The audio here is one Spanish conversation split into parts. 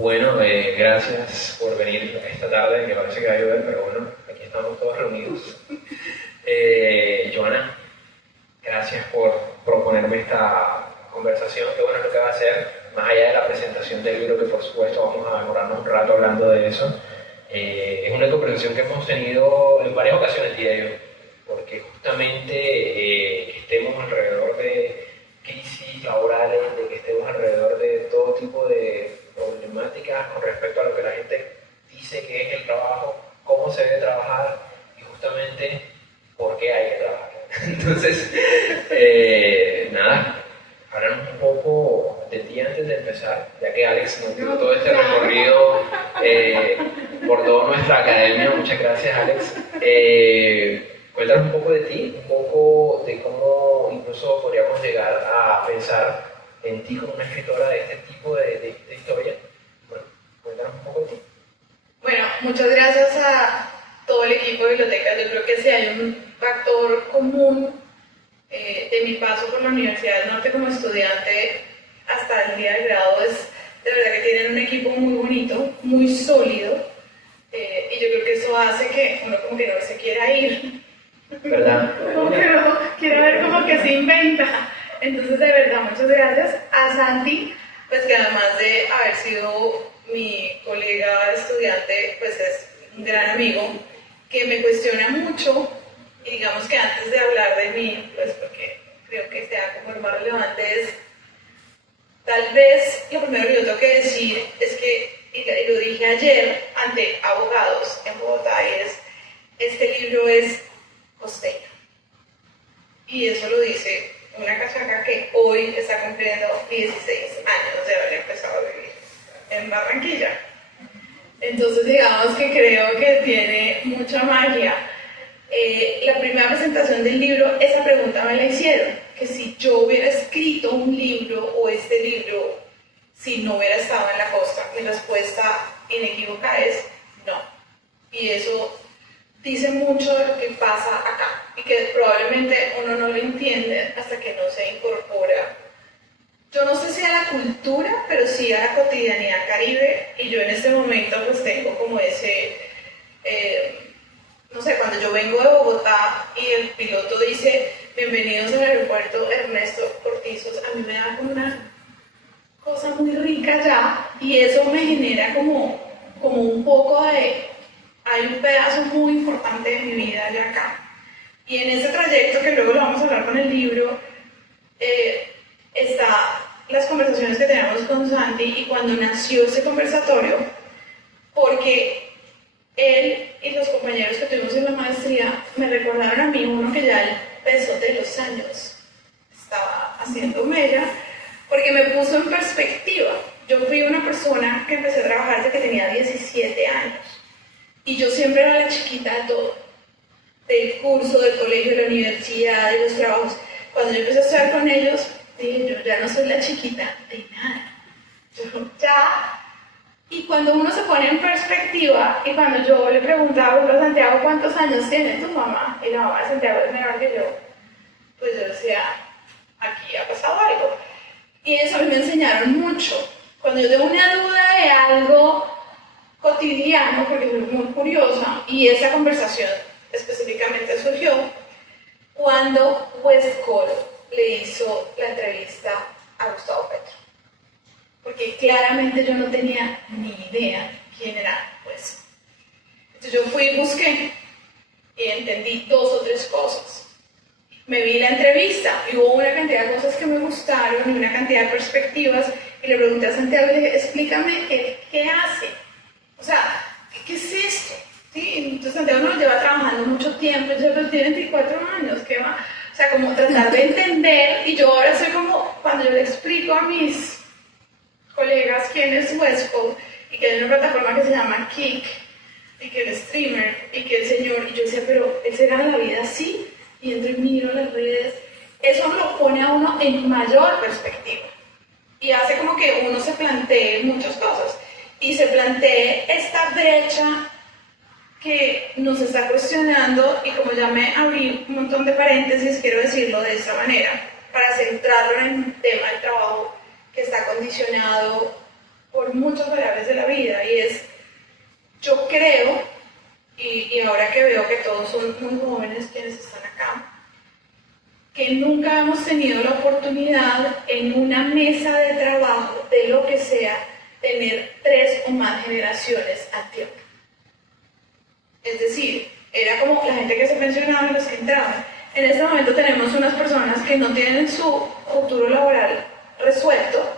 Bueno, gracias por venir esta tarde, que parece que va a llover, pero bueno, aquí estamos todos reunidos. Joana, gracias por proponerme esta conversación, que bueno es lo que va a hacer, más allá de la presentación del libro, que por supuesto vamos a demorarnos un rato hablando de eso. Es una conversación que hemos tenido en varias ocasiones, diría yo, porque justamente que estemos alrededor de crisis laborales, de que estemos alrededor de todo tipo de problemáticas con respecto a lo que la gente dice que es el trabajo, cómo se debe trabajar y justamente por qué hay que trabajar. Entonces, nada, háblanos un poco de ti antes de empezar, ya que Alex nos dio todo este recorrido por toda nuestra academia. Muchas gracias, Alex. Cuéntanos un poco de ti, un poco de cómo incluso podríamos llegar a pensar en ti como una escritora de este tipo de historia. Bueno, cuéntanos un poco de ti. Bueno, muchas gracias a todo el equipo de bibliotecas. Yo creo que si hay un factor común de mi paso por la Universidad del Norte como estudiante hasta el día del grado, es de verdad que tienen un equipo muy bonito, muy sólido, y yo creo que eso hace que uno como que no se quiera ir, ¿Verdad? como que no quiere ver como que se inventa. Entonces, de verdad, muchas gracias a Santi, pues que además de haber sido mi colega estudiante, pues es un gran amigo, que me cuestiona mucho, y digamos que antes de hablar de mí, pues porque creo que sea como lo más relevante, es tal vez lo primero que yo tengo que decir es que, y lo dije ayer ante abogados en Bogotá, y es, este libro es costeño. Y eso lo dice una cachaca que hoy está cumpliendo 16 años de haber empezado a vivir en Barranquilla. Entonces digamos que creo que tiene mucha magia. La primera presentación del libro, esa pregunta me la hicieron, que si yo hubiera escrito un libro o este libro si no hubiera estado en la costa. Mi respuesta inequívoca es no. Y eso dice mucho de lo que pasa acá y que probablemente uno no lo entiende hasta que no se incorpora. Yo no sé si a la cultura, pero sí a la cotidianidad caribe, y yo en este momento pues tengo como ese, no sé, cuando yo vengo de Bogotá y el piloto dice bienvenidos al aeropuerto Ernesto Cortizos, a mí me da como una cosa muy rica ya, y eso me genera como un poco de, hay un pedazo muy importante de mi vida allá acá. Y en ese trayecto, que luego lo vamos a hablar con el libro, está las conversaciones que tenemos con Santi, y cuando nació ese conversatorio, porque él y los compañeros que tuvimos en la maestría me recordaron a mí, uno que ya el peso de los años estaba haciendo mella, porque me puso en perspectiva. Yo fui una persona que empecé a trabajar desde que tenía 17 años, y yo siempre era la chiquita de todo, del curso, del colegio, de la universidad, de los trabajos. Cuando yo empecé a estudiar con ellos, dije, yo ya no soy la chiquita de nada. Yo ya... Y cuando uno se pone en perspectiva, y cuando yo le preguntaba a Santiago cuántos años tiene tu mamá, y la mamá de Santiago es menor que yo, pues yo decía, aquí ha pasado algo. Y eso a mí me enseñaron mucho. Cuando yo tengo una duda de algo cotidiano, porque soy muy curiosa, y esa conversación específicamente surgió cuando West Cole le hizo la entrevista a Gustavo Petro, porque claramente yo no tenía ni idea quién era West Cole. Entonces yo fui y busqué y entendí 2 o 3 cosas. Me vi la entrevista y hubo una cantidad de cosas que me gustaron y una cantidad de perspectivas, y le pregunté a Santiago y le dije, explícame qué hace, o sea, ¿qué es esto? ¿Sí? Entonces Santiago nos lleva trabajando mucho tiempo, yo tiene 24 años, ¿qué va? O sea, como tratar de entender, y yo ahora soy como, cuando yo le explico a mis colegas quién es West Cole, y que hay una plataforma que se llama Kik, y que el streamer, y que el señor, y yo decía, pero ¿él será la vida así? Y entro y miro las redes, eso lo pone a uno en mayor perspectiva, y hace como que uno se plantee muchas cosas, y se plantee esta brecha que nos está cuestionando, y como ya me abrí un montón de paréntesis, quiero decirlo de esta manera, para centrarlo en el tema del trabajo que está condicionado por muchas variables de la vida, y es, yo creo, y ahora que veo que todos son muy jóvenes quienes están acá, que nunca hemos tenido la oportunidad en una mesa de trabajo, de lo que sea, tener 3 o más generaciones al tiempo. Es decir, era como la gente que se mencionaba y los que entraban. En este momento tenemos unas personas que no tienen su futuro laboral resuelto,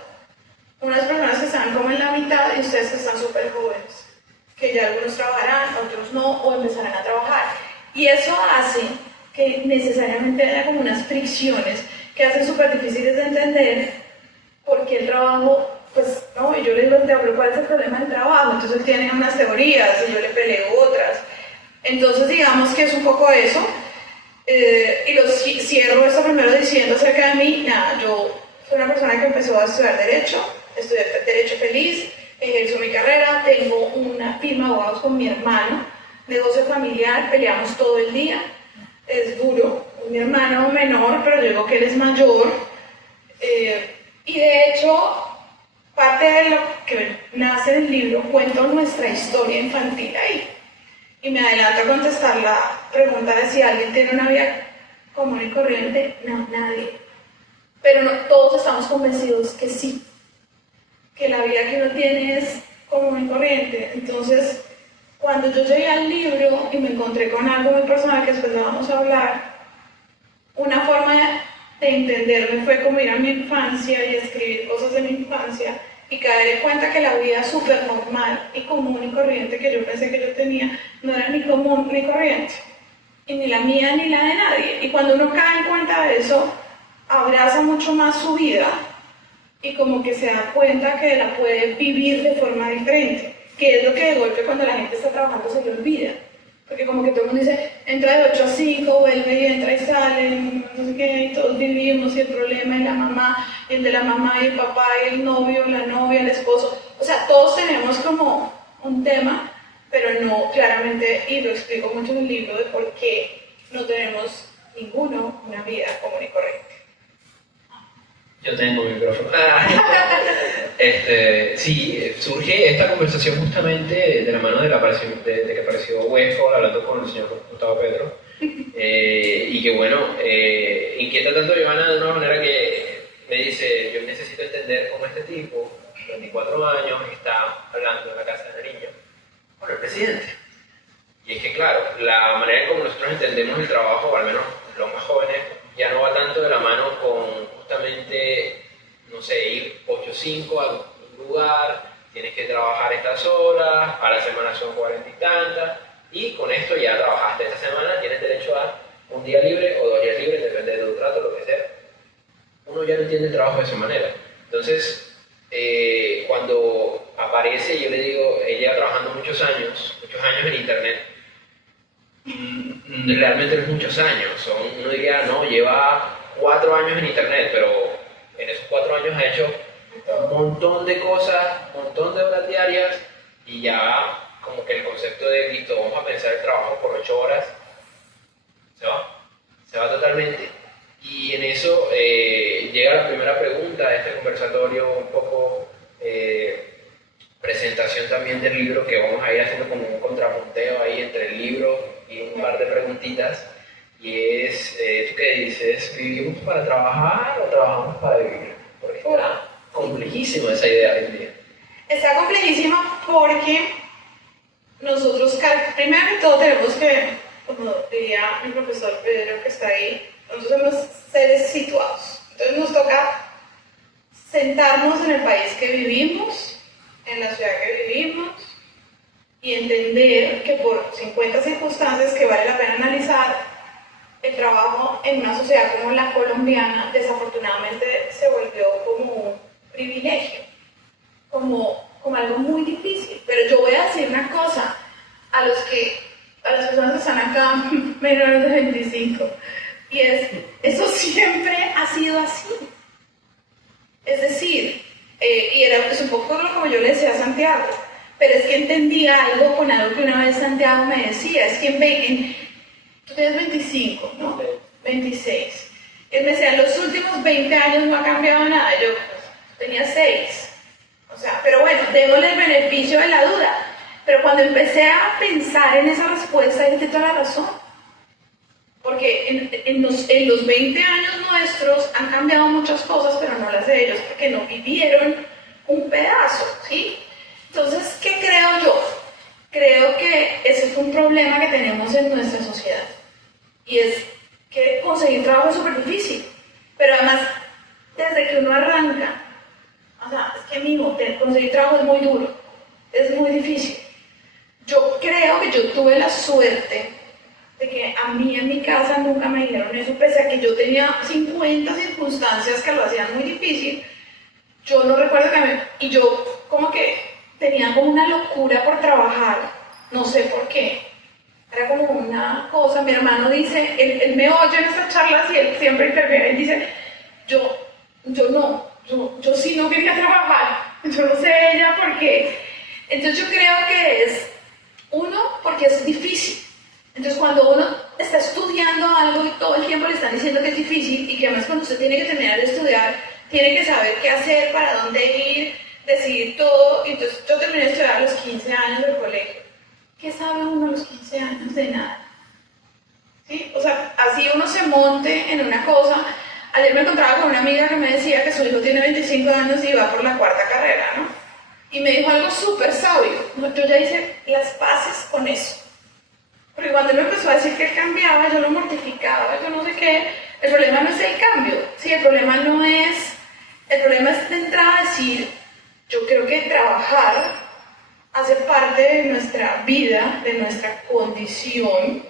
unas personas que están como en la mitad y ustedes que están súper jóvenes, que ya algunos trabajarán, otros no, o empezarán a trabajar. Y eso hace que necesariamente haya como unas fricciones que hacen súper difíciles de entender porque el trabajo, pues, no, y yo le digo, pero ¿cuál es el problema del trabajo? Entonces él tiene unas teorías y yo le peleo otras. Entonces digamos que es un poco eso. Y cierro esto primero diciendo acerca de mí, nada, yo soy una persona que empezó a estudiar Derecho, estudié Derecho feliz, ejerzo mi carrera, tengo una firma de abogados con mi hermano, negocio familiar, peleamos todo el día, es duro, mi hermano menor, pero yo digo que él es mayor, y de hecho, parte de lo que nace en el libro, cuento nuestra historia infantil ahí. Y me adelanto a contestar la pregunta de si alguien tiene una vida común y corriente. No, nadie. Pero no, todos estamos convencidos que sí, que la vida que uno tiene es común y corriente. Entonces, cuando yo llegué al libro y me encontré con algo muy personal que después lo vamos a hablar, una forma de entenderme fue como ir a mi infancia y escribir cosas de mi infancia y caer en cuenta que la vida súper normal y común y corriente que yo pensé que yo tenía no era ni común ni corriente, y ni la mía ni la de nadie. Y cuando uno cae en cuenta de eso, abraza mucho más su vida y como que se da cuenta que la puede vivir de forma diferente, que es lo que de golpe cuando la gente está trabajando se le olvida. Porque como que todo el mundo dice, entra de 8 a 5, vuelve y entra y sale, no sé qué, y todos vivimos, y el problema es la mamá, y el de la mamá, y el papá, y el novio, la novia, el esposo. O sea, todos tenemos como un tema, pero no claramente, y lo explico mucho en el libro, de por qué no tenemos ninguno una vida común y corriente. Yo tengo micrófono. Sí, surge esta conversación justamente de la mano de que apareció Westphal hablando con el señor Gustavo Petro. Y que bueno, inquieta tanto a Giovanna de una manera que me dice, yo necesito entender cómo este tipo, 24 años, está hablando en la casa de Nariño con el presidente. Y es que claro, la manera en como nosotros entendemos el trabajo, o al menos los más jóvenes, ya no va tanto de la mano con justamente, no sé, ir 8-5 a un lugar, tienes que trabajar estas horas, a la semana son 40 y tantas, y con esto ya trabajaste esta semana, tienes derecho a un día libre o 2 días libres, depende de tu trato, lo que sea. Uno ya no entiende el trabajo de esa manera. Entonces, cuando aparece, yo le digo, ella lleva trabajando muchos años en internet. Realmente no es muchos años, uno diría, no, lleva 4 años en internet, pero en esos 4 años ha hecho un montón de cosas, un montón de horas diarias, y ya como que el concepto de, listo, vamos a pensar el trabajo por 8 horas, se va totalmente. Y en eso llega la primera pregunta de este conversatorio, un poco presentación también del libro, que vamos a ir haciendo como un contrapunteo ahí entre el libro y un par de preguntitas, y es, ¿tú qué dices? ¿Vivimos para trabajar o trabajamos para vivir? Porque está complejísima esa idea hoy en día. Está complejísima porque nosotros, primero que todo, tenemos que, como diría mi profesor Pedro que está ahí, nosotros somos seres situados. Entonces nos toca sentarnos en el país que vivimos, en la ciudad que vivimos, y entender que por 50 circunstancias que vale la pena analizar, el trabajo en una sociedad como la colombiana desafortunadamente se volvió como un privilegio, como algo muy difícil. Pero yo voy a decir una cosa a las personas que están acá menores de 25, y eso siempre ha sido así. Es decir, es un poco como yo le decía a Santiago, pero es que entendía algo con algo que una vez Santiago me decía, es que tú tienes 25, ¿no? 26. Él me decía, en los últimos 20 años no ha cambiado nada. Yo tenía 6. O sea, pero bueno, démosle el beneficio de la duda. Pero cuando empecé a pensar en esa respuesta, dije toda la razón. Porque en los 20 años nuestros han cambiado muchas cosas, pero no las de ellos, porque no vivieron un pedazo, ¿sí? Entonces, ¿qué creo yo? Creo que ese fue un problema que tenemos en nuestra sociedad. Y es que conseguir trabajo es súper difícil. Pero además, desde que uno arranca, o sea, es que mijo, conseguir trabajo es muy duro, es muy difícil. Yo creo que yo tuve la suerte de que a mí en mi casa nunca me dijeron eso, pese a que yo tenía 50 circunstancias que lo hacían muy difícil. Yo no recuerdo y yo como que tenía como una locura por trabajar, no sé por qué. Era como una cosa, mi hermano dice, él me oye en estas charlas y él siempre interviene y dice, yo sí no quería trabajar, yo no sé ella por qué. Entonces yo creo que es, uno, porque es difícil. Entonces cuando uno está estudiando algo y todo el tiempo le están diciendo que es difícil y que además cuando usted tiene que terminar de estudiar, tiene que saber qué hacer, para dónde ir, decidir todo. Y entonces yo terminé de estudiar a los 15 años del colegio. ¿Qué sabe uno a los 15 años de nada? ¿Sí? O sea, así uno se monte en una cosa. Ayer me encontraba con una amiga que me decía que su hijo tiene 25 años y va por la 4ª carrera, ¿no? Y me dijo algo súper sabio. Yo ya hice las paces con eso. Porque cuando él me empezó a decir que él cambiaba, yo lo mortificaba, yo no sé qué. El problema no es el cambio, ¿sí? El problema es de entrada decir, yo creo que trabajar hace parte de nuestra vida, de nuestra condición,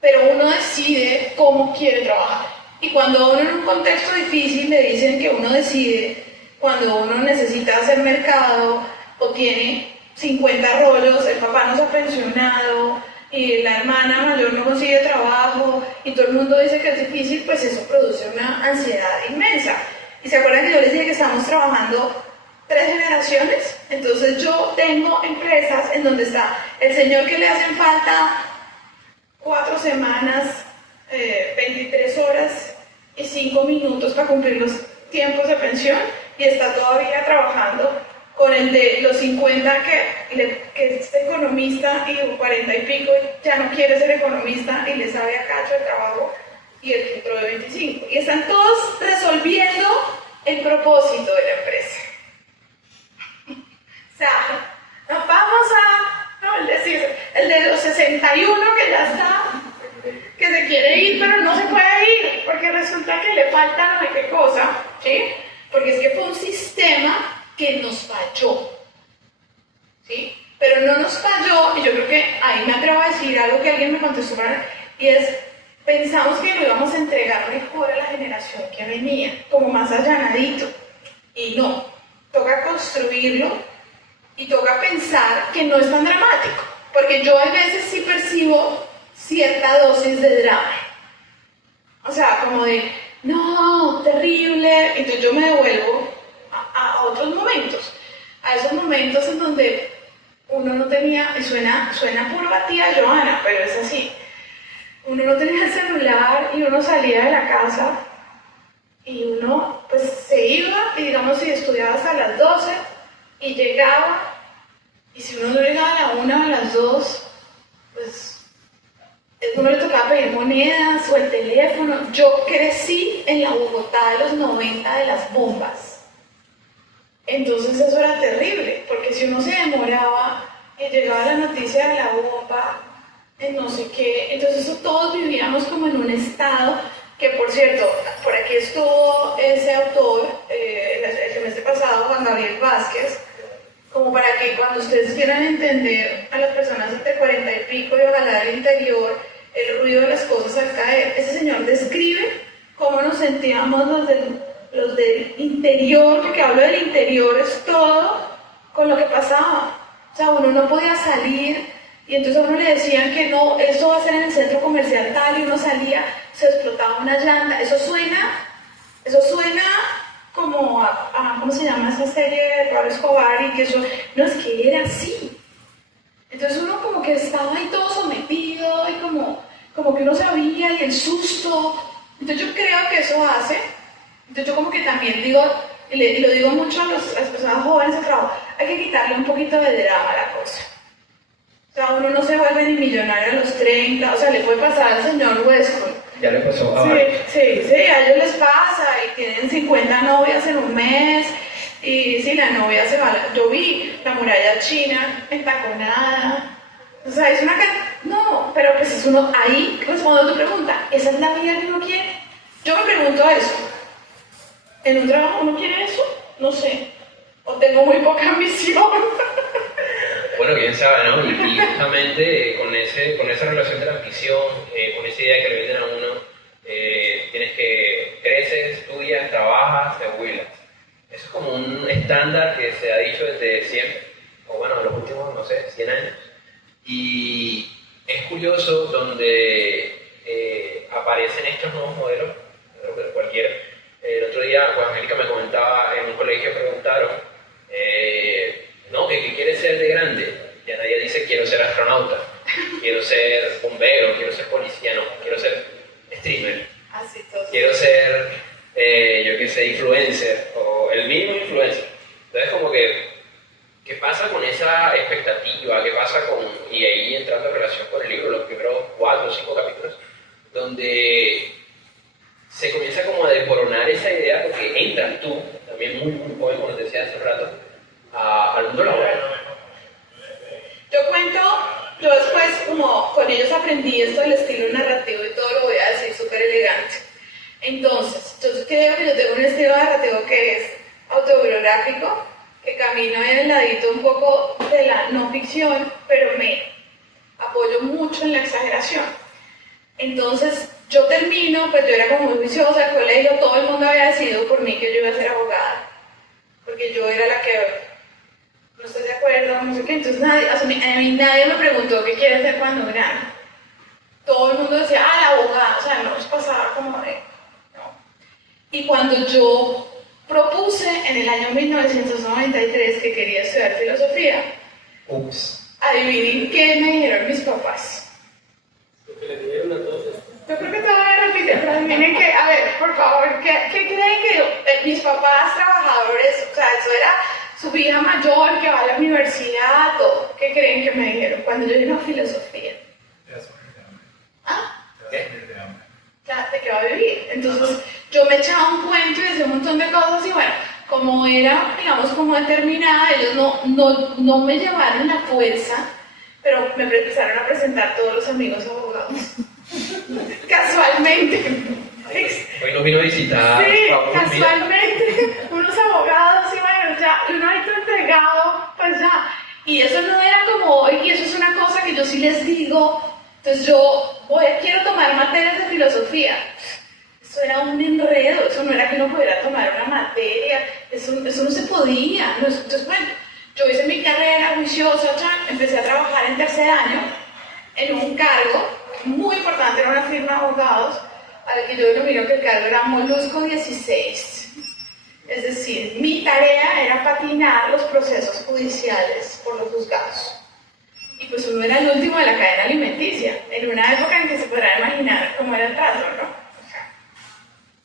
pero uno decide cómo quiere trabajar. Y cuando a uno en un contexto difícil le dicen que uno decide, cuando uno necesita hacer mercado o tiene 50 rollos, el papá no se ha pensionado y la hermana mayor no consigue trabajo y todo el mundo dice que es difícil, pues eso produce una ansiedad inmensa. Y se acuerdan que yo les dije que estamos trabajando 3 generaciones. Entonces yo tengo empresas en donde está el señor que le hacen falta 4 semanas, 23 horas y 5 minutos para cumplir los tiempos de pensión y está todavía trabajando, con el de los 50 que es economista y 40 y pico ya no quiere ser economista y le sabe a cacho el trabajo, y el otro de 25. Y están todos resolviendo el propósito de la empresa. O sea, nos vamos a, no, el de los 61 que ya está, que se quiere ir pero no se puede ir porque resulta que le falta no sé qué cosa, ¿sí? Porque es que fue un sistema que nos falló, ¿sí? Pero no nos falló, y yo creo que ahí me atrevo a decir algo que alguien me contestó, y es, pensamos que lo íbamos a entregar mejor a la generación que venía, como más allanadito, y no, toca construirlo, y toca pensar que no es tan dramático, porque yo a veces sí percibo cierta dosis de drama, o sea, como de, no, terrible, entonces yo me devuelvo a otros momentos, a esos momentos en donde uno no tenía, y suena puro a tía Joana, pero es así, uno no tenía el celular y uno salía de la casa y uno pues se iba y digamos si estudiaba hasta las 12 y llegaba, y si uno no llegaba a la 1 o a las 2, pues uno le tocaba pedir monedas o el teléfono. Yo crecí en la Bogotá de los 90 de las bombas. Entonces eso era terrible, porque si uno se demoraba y llegaba la noticia de la bomba, no sé qué, entonces eso todos vivíamos como en un estado que, por cierto, por aquí estuvo ese autor, el semestre pasado, Juan Gabriel Vázquez, como para que cuando ustedes quieran entender a las personas entre 40 y pico y ojalá del interior, el ruido de las cosas al caer, ese señor describe cómo nos sentíamos los del interior, porque hablo del interior es todo con lo que pasaba. O sea, uno no podía salir y entonces a uno le decían que no, esto va a ser en el centro comercial tal, y uno salía, se explotaba una llanta. Eso suena como ¿cómo se llama esa serie de Pablo Escobar? Y que eso, no, es que era así. Entonces uno como que estaba ahí todo sometido y como que uno sabía, y el susto. Entonces yo creo que eso hace, entonces yo como que también digo, y lo digo mucho a las personas jóvenes de trabajo, hay que quitarle un poquito de drama a la cosa. O sea, uno no se vuelve ni millonario a los 30, o sea, le puede pasar al señor Westcott. Ya le pasó a Sí, a ellos les pasa y tienen 50 novias en un mes y sí, la novia se va. Yo vi la muralla china entaconada. O sea, es una... No, pero pues es uno... Ahí respondo a tu pregunta. ¿Esa es la vida que uno quiere? Yo me pregunto eso. ¿En un trabajo uno quiere eso? No sé. O tengo muy poca ambición. Bueno, quién sabe, ¿no? Y justamente con esa relación de la ambición, con esa idea que le venden a uno, tienes que creces, estudias, trabajas, te jubilas. Eso es como un estándar que se ha dicho desde siempre, o bueno, en los últimos, no sé, 100 años. Y es curioso donde aparecen estos nuevos modelos, cualquiera. El otro día, Juan Angélica me comentaba, en un colegio preguntaron, ¿no? ¿Qué quieres ser de grande? Ya nadie dice quiero ser astronauta, quiero ser bombero, quiero ser policía, no, quiero ser streamer, Así todo. quiero ser, yo qué sé, influencer, o el mínimo influencer. Entonces como que, ¿qué pasa con esa expectativa? ¿Qué pasa con, y ahí entrando en relación con el libro, los primeros 4 o 5 capítulos, donde se comienza como a desmoronar esa idea, porque entras tú, también muy joven, como te decía hace un rato, al mundo laboral. Yo después, como con ellos aprendí esto del estilo narrativo y todo, lo voy a decir súper elegante. Entonces, yo creo que yo tengo un estilo narrativo que es autobiográfico, que camino en el ladito un poco de la no ficción, pero me apoyo mucho en la exageración. Entonces, yo termino, pues yo era como muy juiciosa al colegio, todo el mundo había decidido por mí que yo iba a ser abogada, porque yo era la que no estoy de acuerdo, no sé qué, entonces a mí nadie me preguntó qué quiere hacer cuando grande. Todo el mundo decía, la abogada, o sea, no nos pasaba como de, no. Y cuando yo propuse en el año 1993 que quería estudiar filosofía, adivinen qué me dijeron mis papás. Lo que le dijeron a todos estos. Yo creo que te voy a repetir, pero adivinen que, a ver, por favor, ¿qué creen que mis papás trabajadores, o sea, eso era su hija mayor que va a la universidad, todo? ¿Qué creen que me dijeron cuando yo vine a filosofía? ¿Ah? ¿Qué? ¿De qué va a vivir? Entonces, yo me echaba un cuento y decía un montón de cosas y bueno, como era, digamos, como determinada, ellos no me llevaron la fuerza, pero me empezaron a presentar todos los amigos abogados. Casualmente. Hoy nos vino a visitar. Sí, casualmente, unos abogados y bueno, ya, uno ahí todo entregado, pues ya. Y eso no era como, y eso es una cosa que yo sí les digo, entonces yo quiero tomar materias de filosofía. Eso era un enredo, eso no era que no pudiera tomar una materia, eso no se podía. Entonces, bueno, yo hice mi carrera juiciosa, empecé a trabajar en tercer año en un cargo muy importante, era una firma de abogados, al que yo denomino que el cargo era Molusco 16. Es decir, mi tarea era patinar los procesos judiciales por los juzgados. Y pues uno era el último de la cadena alimenticia, en una época en que se podrá imaginar cómo era el trato, ¿no?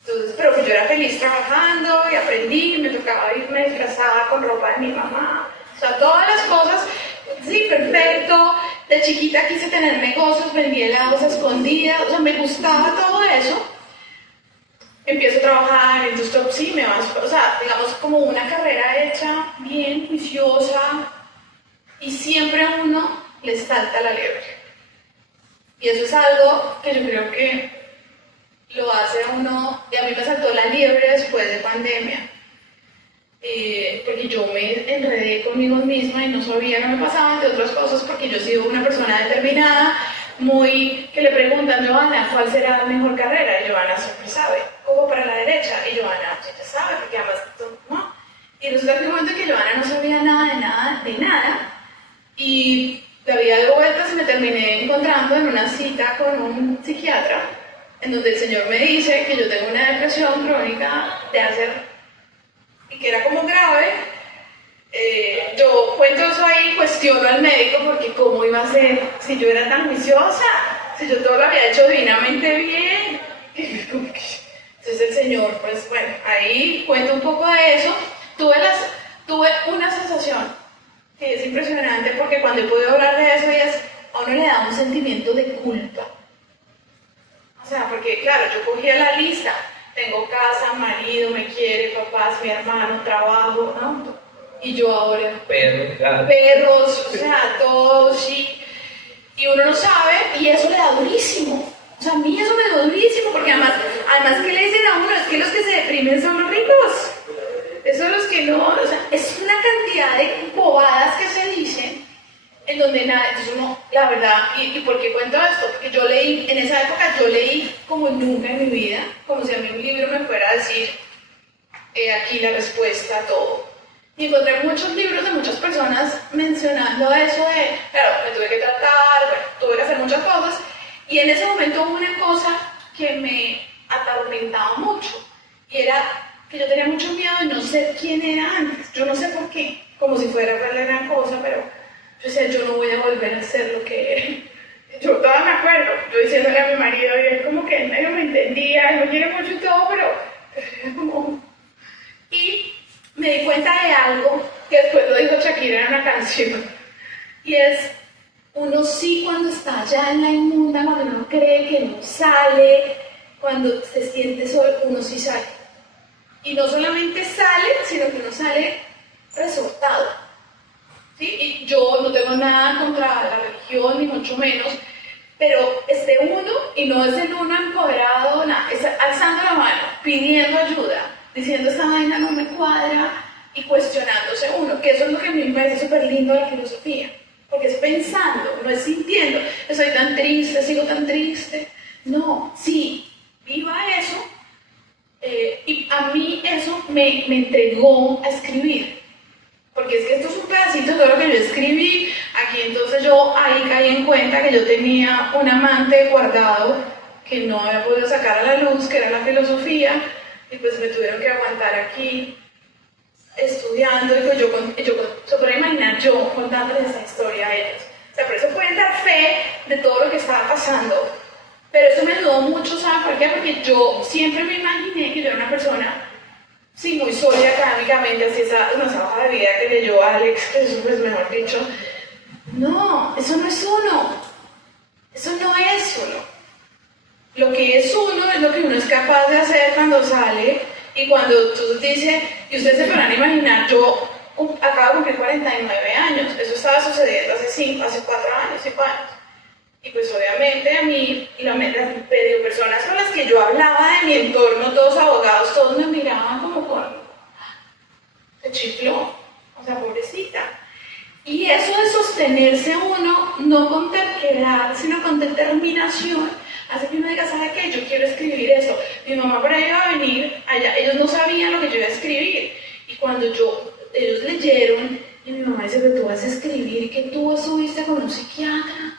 Entonces, pero pues yo era feliz trabajando y aprendí, me tocaba irme disfrazada con ropa de mi mamá. O sea, todas las cosas, sí, perfecto. De chiquita quise tener negocios, vendí helados a escondidas, o sea, me gustaba todo eso. Empiezo a trabajar, entonces sí, me vas, o sea, digamos como una carrera hecha bien, juiciosa, y siempre a uno le salta la liebre. Y eso es algo que yo creo que lo hace a uno, y a mí me saltó la liebre después de pandemia. Porque yo me enredé conmigo misma y no sabía qué me pasaba, entre otras cosas, porque yo he sido una persona determinada, que le preguntan, Joana, ¿cuál será la mejor carrera? Y Joana siempre sabe, cojo para la derecha, y Joana ya sabe, porque además, ¿no? Y resulta que un momento que Joana no sabía nada de nada, y la vida de vueltas y me terminé encontrando en una cita con un psiquiatra, en donde el señor me dice que yo tengo una depresión crónica de hacer y que era como grave. Yo cuento eso ahí, cuestiono al médico porque cómo iba a ser si yo era tan juiciosa, si yo todo lo había hecho divinamente bien. Entonces Entonces el Señor, pues bueno, ahí cuento un poco de eso. Tuve una sensación que es impresionante porque cuando he podido hablar de eso, a uno le da un sentimiento de culpa. O sea, porque claro, yo cogía la lista, tengo casa, marido, me quiere, papás, mi hermano, trabajo, ¿no? Y yo ahora, perros, o sea, todos, y uno no sabe, y eso le da durísimo. O sea, a mí eso me da durísimo, porque además que le dicen a uno, es que los que se deprimen son los ricos. Esos son los que no, o sea, es una cantidad de bobadas que se dicen, en donde nada, entonces uno, la verdad, ¿y por qué cuento esto? Porque yo leí, en esa época yo leí como nunca en mi vida, como si a mí un libro me fuera a decir, aquí la respuesta a todo. Y encontré muchos libros de muchas personas mencionando eso de, claro, me tuve que tratar, bueno, tuve que hacer muchas cosas, y en ese momento hubo una cosa que me atormentaba mucho, y era que yo tenía mucho miedo de no ser quien era antes. Yo no sé por qué, como si fuera la gran cosa, pero yo decía, yo no voy a volver a ser lo que era. Yo todavía me acuerdo, yo diciéndole a mi marido, y él como que medio me entendía, él me quiere mucho y todo, pero era como... Y me di cuenta de algo que después lo dijo Shakira en una canción, y es, uno sí cuando está allá en la inmunda, cuando uno cree que no sale, cuando se siente solo, uno sí sale. Y no solamente sale, sino que uno sale resortado. ¿Sí? Y yo no tengo nada contra la religión, ni mucho menos, pero es de uno, y no es el uno empoderado, nada, es alzando la mano, pidiendo ayuda, diciendo esta vaina no me cuadra, y cuestionándose uno, que eso es lo que a mí me parece súper lindo de la filosofía, porque es pensando, no es sintiendo, estoy tan triste, sigo tan triste. No, sí, viva eso. Y a mí eso me entregó a escribir, porque es que esto es un pedacito de todo lo que yo escribí aquí. Entonces yo ahí caí en cuenta que yo tenía un amante guardado que no había podido sacar a la luz, que era la filosofía, y pues me tuvieron que aguantar aquí estudiando, y pues se puede imaginar yo contándoles esa historia a ellos. O sea, por eso pueden dar fe de todo lo que estaba pasando. Pero eso me ayudó mucho, ¿saben por qué? Porque yo siempre me imaginé que yo era una persona, sí, muy sólida académicamente, así esa hoja de vida que leyó Alex, que eso pues mejor dicho. No, eso no es uno. Eso no es uno. Lo que es uno es lo que uno es capaz de hacer cuando sale, y cuando tú dices, y ustedes se podrán imaginar, yo acabo de cumplir 49 años, eso estaba sucediendo hace 4 años, 5 años. Y pues obviamente a mí, las personas con las que yo hablaba de mi entorno, todos abogados, todos me miraban como con... se chifló, o sea, pobrecita. Y eso de sostenerse uno, no con terquedad, sino con determinación, hace que uno diga, ¿sabe qué? Yo quiero escribir esto. Mi mamá por ahí iba a venir, allá, ellos no sabían lo que yo iba a escribir. Y cuando ellos leyeron, y mi mamá dice, pero tú vas a escribir, que tú estuviste con un psiquiatra.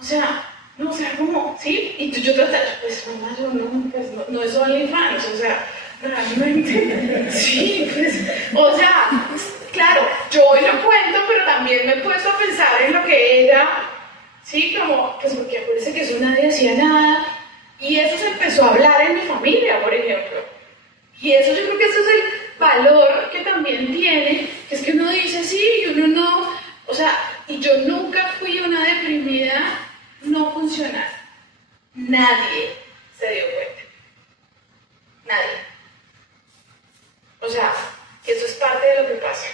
O sea, no, o sea, como, ¿sí? Y yo trataba, pues mamá, yo no, pues no es OnlyFans, o sea, realmente, sí, pues, o sea, claro, yo hoy lo cuento, pero también me he puesto a pensar en lo que era, sí, como, pues porque acuérdense que eso nadie hacía nada, y eso se empezó a hablar en mi familia, por ejemplo, y eso yo creo que ese es el valor que también tiene, que es que uno dice, sí, y uno no, o sea, y yo nunca fui una deprimida no funcional. Nadie se dio cuenta. Nadie. O sea, que eso es parte de lo que pasa.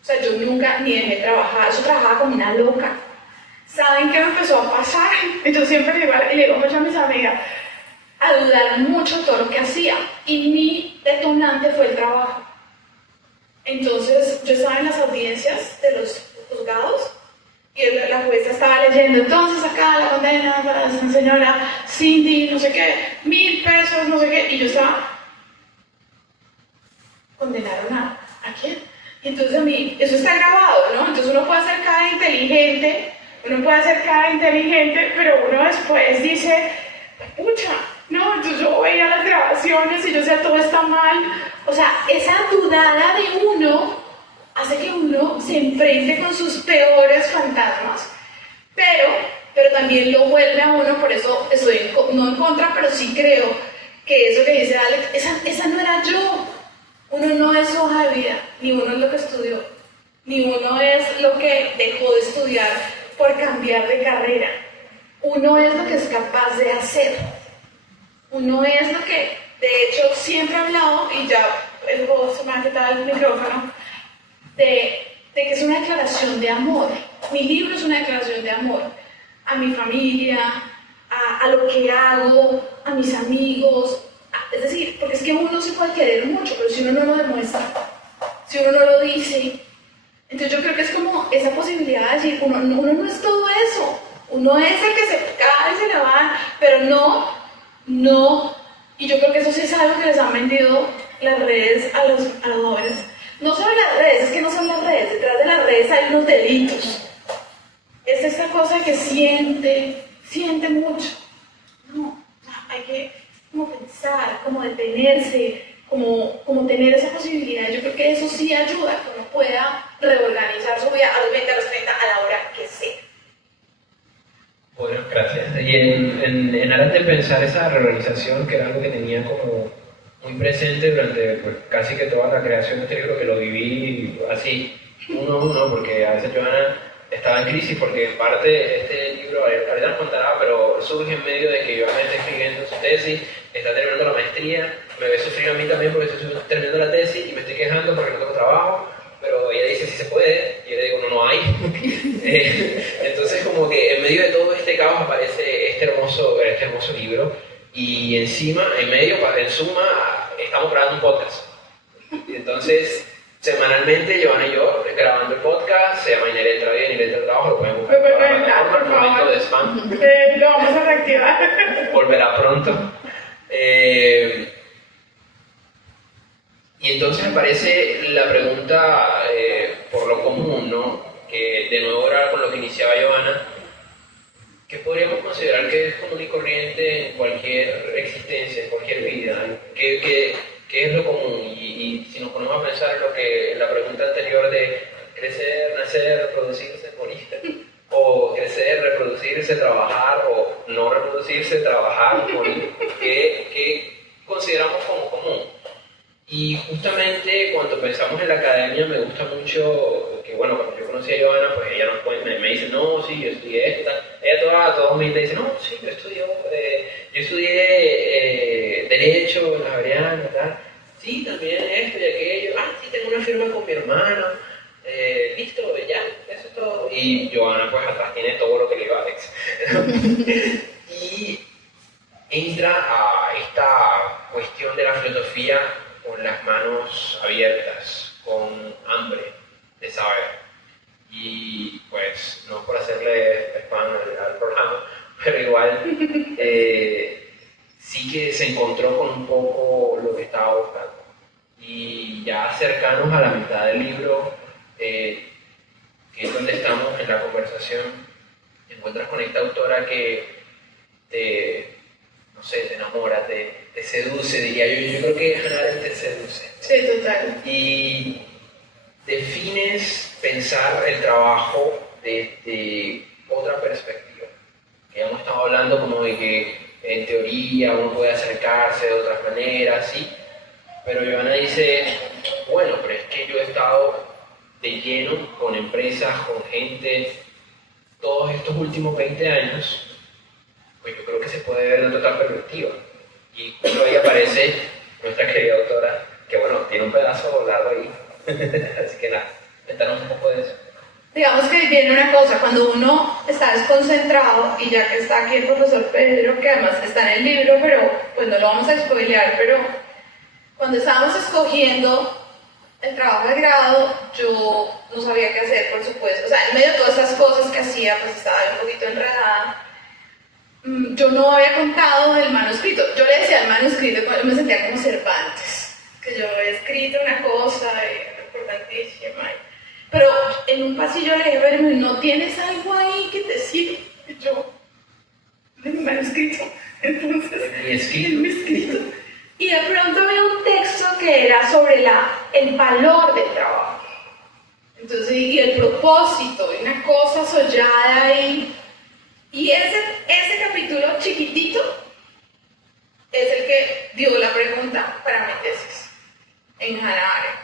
O sea, yo nunca ni dejé trabajar, yo trabajaba como una loca. ¿Saben qué me empezó a pasar? Y yo siempre le digo mucho a mis amigas, a dudar mucho todo lo que hacía. Y mi detonante fue el trabajo. Entonces, yo estaba en las audiencias de los juzgados, y la jueza estaba leyendo, entonces acá la condena para la señora Cindy, no sé qué, 1,000 pesos, no sé qué, y yo estaba, ¿condenaron a quién? Y entonces a mí, eso está grabado, ¿no? Entonces uno puede hacer cara inteligente, pero uno después dice, pucha, no, entonces yo veía las grabaciones y yo decía, todo está mal. O sea, esa dudada de uno hace que uno se enfrente con sus peores fantasmas, pero también lo vuelve a uno, por eso estoy no en contra, pero sí creo que eso que dice Alex, esa no era yo. Uno no es su hoja de vida, ni uno es lo que estudió, ni uno es lo que dejó de estudiar por cambiar de carrera. Uno es lo que es capaz de hacer. Uno es lo que, de hecho, siempre he hablado, y ya el voz se me ha quitado el micrófono, de que es una declaración de amor. Mi libro es una declaración de amor a mi familia, a lo que hago, a mis amigos. Es decir, porque es que uno se puede querer mucho, pero si uno no lo demuestra, si uno no lo dice, entonces yo creo que es como esa posibilidad de decir, uno no es todo eso, uno es el que se cae y se la va, pero no, y yo creo que eso sí es algo que les han vendido las redes a los jóvenes. No solo las redes, es que no son las redes, detrás de las redes hay unos delitos. Es esta cosa que siente mucho. No, hay que como pensar, como detenerse, como tener esa posibilidad. Yo creo que eso sí ayuda a que uno pueda reorganizar su vida a los 20, a los 30, a la hora que sea. Bueno, gracias. Y en aras de pensar esa reorganización, que era algo que tenía como muy presente durante pues, casi que toda la creación de este libro, que lo viví así, uno a uno, porque a veces Johanna estaba en crisis, porque parte de este libro, ahorita nos contará, pero surge en medio de que Johanna está escribiendo su tesis, está terminando la maestría, me ve sufrir a mí también porque estoy terminando la tesis y me estoy quejando porque no tengo trabajo, pero ella dice si se puede, y yo le digo no hay. Entonces como que en medio de todo este caos aparece este hermoso libro, y encima, en medio, en suma, estamos grabando un podcast. Y entonces, semanalmente, Johanna y yo grabando el podcast, se llama Inherentra Vida, Inherentra Trabajo, lo pueden buscar por la plataforma, momento de spam. Lo vamos a reactivar. Volverá pronto. Y entonces aparece la pregunta por lo común, ¿no? Que de nuevo era con lo que iniciaba Johanna. ¿Qué podríamos considerar que es común y corriente en cualquier existencia, en cualquier vida? ¿Qué es lo común? Y si nos ponemos a pensar en la pregunta anterior de crecer, nacer, reproducirse, morir, o crecer, reproducirse, trabajar, o no reproducirse, trabajar, morir, ¿qué consideramos como común? Y justamente cuando pensamos en la academia me gusta mucho que, bueno, cuando yo conocí a Johanna, pues ella me dice, no, sí, yo estudié esto, tal. Ella toda humilde dice, no, sí, yo estudié Derecho en la Javeriana, tal. Sí, también esto y aquello. Ah, sí, tengo una firma con mi hermano. Listo, ya, eso es todo. Y Johanna, pues atrás tiene todo lo que le iba a Alex. Y entra a esta cuestión de la filosofía con las manos abiertas, con hambre de saber. Y pues, no por hacerle spam al programa, pero igual sí que se encontró con un poco lo que estaba buscando. Y ya cercanos a la mitad del libro, que es donde estamos en la conversación, te encuentras con esta autora que te enamora, te seduce, diría yo. Yo creo que Hannah Arendt te seduce. Sí, total. Y defines pensar el trabajo desde otra perspectiva. Que ya hemos estado hablando como de que en teoría uno puede acercarse de otras maneras, sí, pero Johanna dice, bueno, pero es que yo he estado de lleno con empresas, con gente, todos estos últimos 20 años, pues yo creo que se puede ver de otra perspectiva. Y justo ahí aparece nuestra querida autora, que bueno, tiene un pedazo largo ahí. Así que nada, cuéntanos un poco de eso. Digamos que viene una cosa, cuando uno está desconcentrado, y ya que está aquí el profesor Pedro, que además está en el libro, pero pues no lo vamos a spoilear, pero cuando estábamos escogiendo el trabajo de grado, yo no sabía qué hacer, por supuesto. O sea, en medio de todas esas cosas que hacía, pues estaba un poquito enredada. Yo no había contado el manuscrito. Yo le decía al manuscrito, yo me sentía como Cervantes, que yo había escrito una cosa importantísima. Pero en un pasillo le dije, pero ¿no tienes algo ahí que te sirva? Y yo, en mi manuscrito. Entonces, en mi escrito. Y de pronto veo un texto que era sobre el valor del trabajo. Entonces, y el propósito, y una cosa sollada ahí. Y ese capítulo chiquitito es el que dio la pregunta para mi tesis en Hannah Arendt.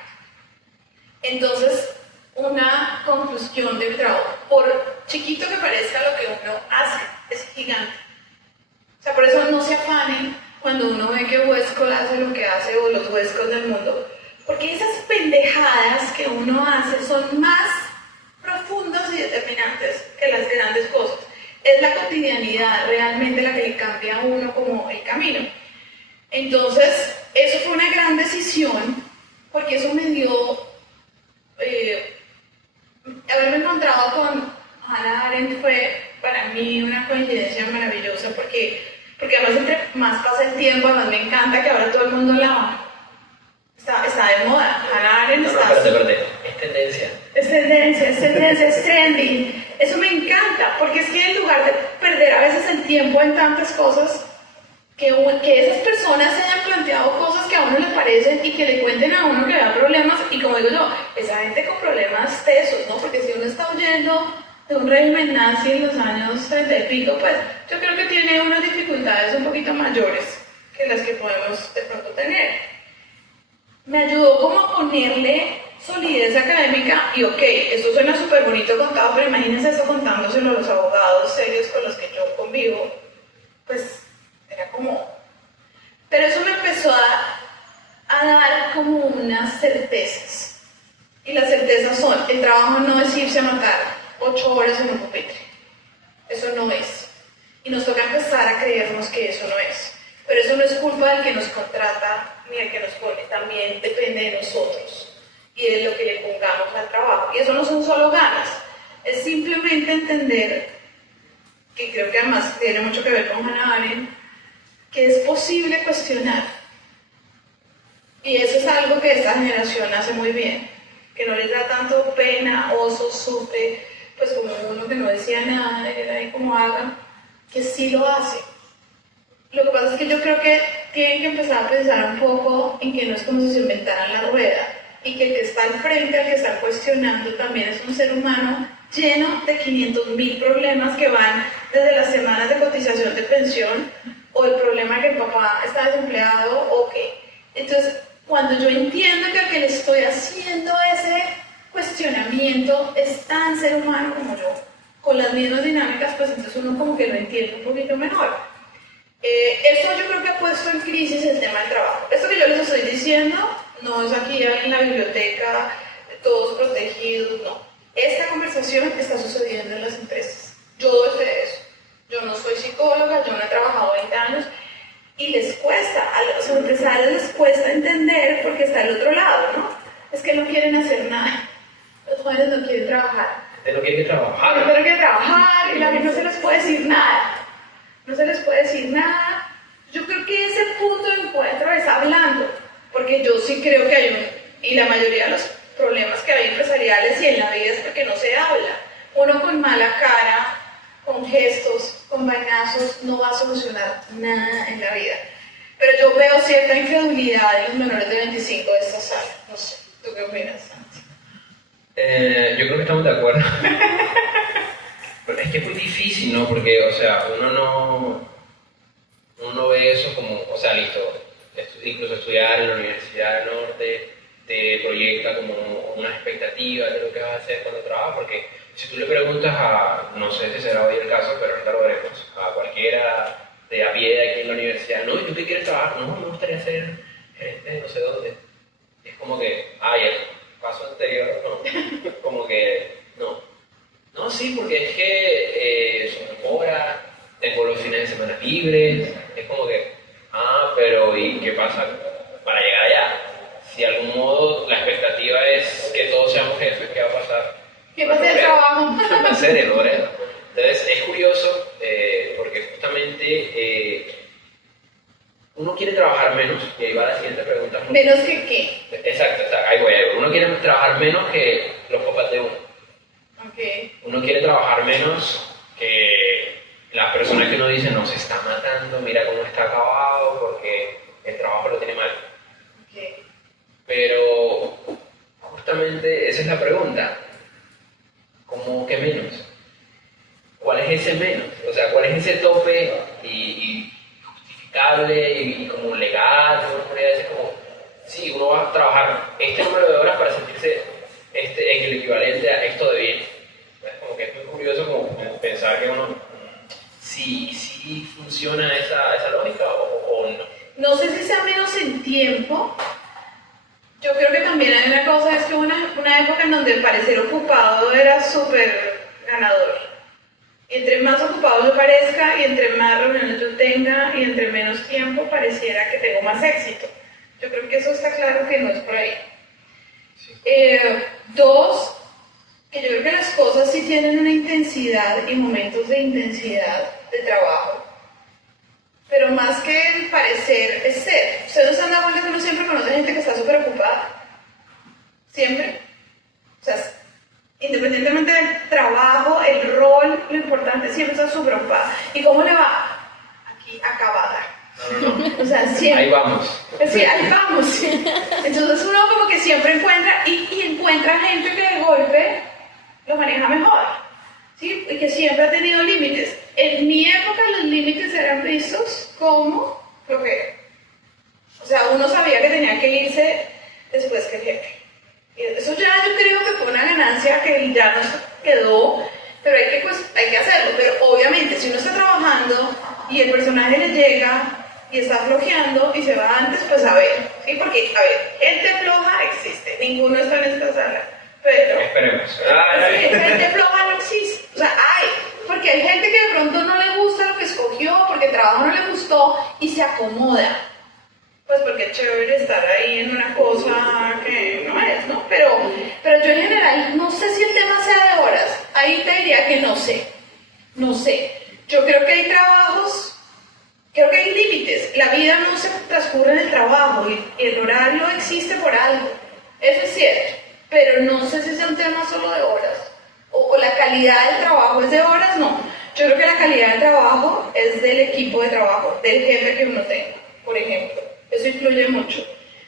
Entonces, una conclusión del trabajo, por chiquito que parezca lo que uno hace, es gigante. O sea, por eso no se afanen cuando uno ve que Westcott hace lo que hace o los Westcott del mundo, porque esas pendejadas que uno hace son más profundas y determinantes que las grandes cosas. Es la cotidianidad realmente la que le cambia a uno como el camino. Entonces, eso fue una gran decisión, porque eso me dio... haberme encontrado con Hannah Arendt fue para mí una coincidencia maravillosa, porque además entre más pasa el tiempo, además me encanta que ahora todo el mundo la... Está de moda. Hannah Arendt está... Espérate. Es tendencia. Es trendy. Eso me encanta, porque es que en lugar de perder a veces el tiempo en tantas cosas, que esas personas se hayan planteado cosas que a uno le parecen y que le cuenten a uno que da problemas, y como digo yo, esa gente con problemas tesos, ¿no? Porque si uno está huyendo de un régimen nazi en los años 30 y pico, pues yo creo que tiene unas dificultades un poquito mayores que las que podemos de pronto tener. Me ayudó como a ponerle solidez académica y ok, esto suena súper bonito contado, pero imagínense eso contándoselo a los abogados serios con los que yo convivo, pues era como... Pero eso me empezó a dar como unas certezas. Y las certezas son, el trabajo no es irse a matar 8 horas en un pupitre. Eso no es. Y nos toca empezar a creernos que eso no es. Pero eso no es culpa del que nos contrata ni del que nos pone. También depende de nosotros y de lo que le pongamos al trabajo. Y eso no son solo ganas. Es simplemente entender, que creo que además tiene mucho que ver con Hannah Arendt, que es posible cuestionar. Y eso es algo que esta generación hace muy bien, que no les da tanto pena, oso, sufre, pues como uno que no decía nada, era ahí como haga, que sí lo hace. Lo que pasa es que yo creo que tienen que empezar a pensar un poco en que no es como si se inventaran la rueda, y que el que está al frente, al que está cuestionando, también es un ser humano lleno de 500.000 problemas que van desde las semanas de cotización de pensión, o el problema que el papá está desempleado, o que... Entonces, cuando yo entiendo que el que le estoy haciendo ese cuestionamiento es tan ser humano como yo, con las mismas dinámicas, pues entonces uno como que lo entiende un poquito mejor. Eso yo creo que ha puesto en crisis el tema del trabajo. Esto que yo les estoy diciendo no es aquí en la biblioteca, todos protegidos, no. Esta conversación está sucediendo en las empresas. Yo doy fe de eso. Yo no soy psicóloga, yo no he trabajado 20 años y les cuesta, a los empresarios les cuesta entender porque está el otro lado, ¿no? Es que no quieren hacer nada. Los jóvenes no quieren trabajar. Usted no quiere trabajar. No quieren trabajar y la gente no se les puede decir nada. No se les puede decir nada. Yo creo que ese punto de encuentro es hablando, porque yo sí creo que hay y la mayoría de los problemas que hay empresariales y en la vida es porque no se habla. Uno con mala cara, con gestos, con vainazos, no va a solucionar nada en la vida. Pero yo veo cierta incredulidad en los menores de 25 de esta sala. No sé, ¿tú qué opinas, Santi? Yo creo que estamos de acuerdo. Pero es que es muy difícil, ¿no? Porque, o sea, uno no ve eso como, o sea, listo, incluso estudiar en la Universidad del Norte te proyecta como una expectativa de lo que vas a hacer cuando trabajas, porque si tú le preguntas a, no sé si será hoy el caso, pero ahorita lo veremos, a cualquiera de a pie de aquí en la universidad, no, ¿y tú qué quieres trabajar? No, me gustaría ser gerente de no sé dónde. Es como que, ay, el paso anterior, no, como que, no. No, sí, porque es que son horas, tengo los fines de semana libres, es como que, pero ¿y qué pasa para llegar allá? Si de algún modo la expectativa es que todos seamos jefes, ¿qué va a pasar? ¿Qué va a ser el trabajo? ¿Qué va a ser el horario? Entonces es curioso porque justamente uno quiere trabajar menos, y ahí va la siguiente pregunta. ¿Menos que qué? Exacto, ahí voy. Uno quiere trabajar menos que los papás de uno. Okay. Uno quiere trabajar menos que las personas que uno dice no se está matando, mira cómo está acabado porque el trabajo lo tiene mal. Okay. Pero justamente esa es la pregunta. ¿Cómo que menos? ¿Cuál es ese menos? O sea, ¿cuál es ese tope y justificar estable y como legal, uno podría decir como, sí, uno va a trabajar este número de horas para sentirse en el equivalente a esto de bien. Es como que es muy curioso como pensar que uno, si funciona esa lógica o no. No sé si sea menos en tiempo. Yo creo que también hay una cosa, es que una época en donde el parecer ocupado era súper ganador. Entre más ocupado yo parezca y entre más reuniones yo tenga y entre menos tiempo pareciera que tengo más éxito. Yo creo que eso está claro que no es por ahí. Sí. Dos, que yo creo que las cosas sí tienen una intensidad y momentos de intensidad de trabajo. Pero más que el parecer es ser. ¿Ustedes no se han dado cuenta que uno siempre conoce gente que está súper ocupada? Siempre. O sea, independientemente del trabajo, el rol, lo importante siempre está súper ocupada. ¿Y cómo le va? Aquí, acabada. No. O sea, siempre. Ahí vamos. Sí, ahí vamos. Entonces uno como que siempre encuentra, y encuentra gente que de golpe lo maneja mejor. ¿Sí? Y que siempre ha tenido límites. En mi época los límites eran vistos como flojera. O sea, uno sabía que tenía que irse después que el jefe. Y eso ya yo creo que fue una ganancia que ya nos quedó, pero hay que hacerlo. Pero obviamente si uno está trabajando y el personaje le llega y está flojeando y se va antes, pues a ver, ¿sí? Porque, a ver, gente floja existe, ninguno está en esta sala, pero... Esperemos. Sí, gente floja no existe, o sea, hay, porque hay gente que de pronto no le gusta lo que escogió, porque el trabajo no le gustó y se acomoda. Pues porque es chévere estar ahí en una cosa que no es, ¿no? Pero yo en general no sé si el tema sea de horas, ahí te diría que no sé. Yo creo que hay trabajos, creo que hay límites, la vida no se transcurre en el trabajo y el horario existe por algo, eso es cierto, pero no sé si es un tema solo de horas, o la calidad del trabajo es de horas, no. Yo creo que la calidad del trabajo es del equipo de trabajo, del jefe que uno tenga, por ejemplo. Eso influye mucho.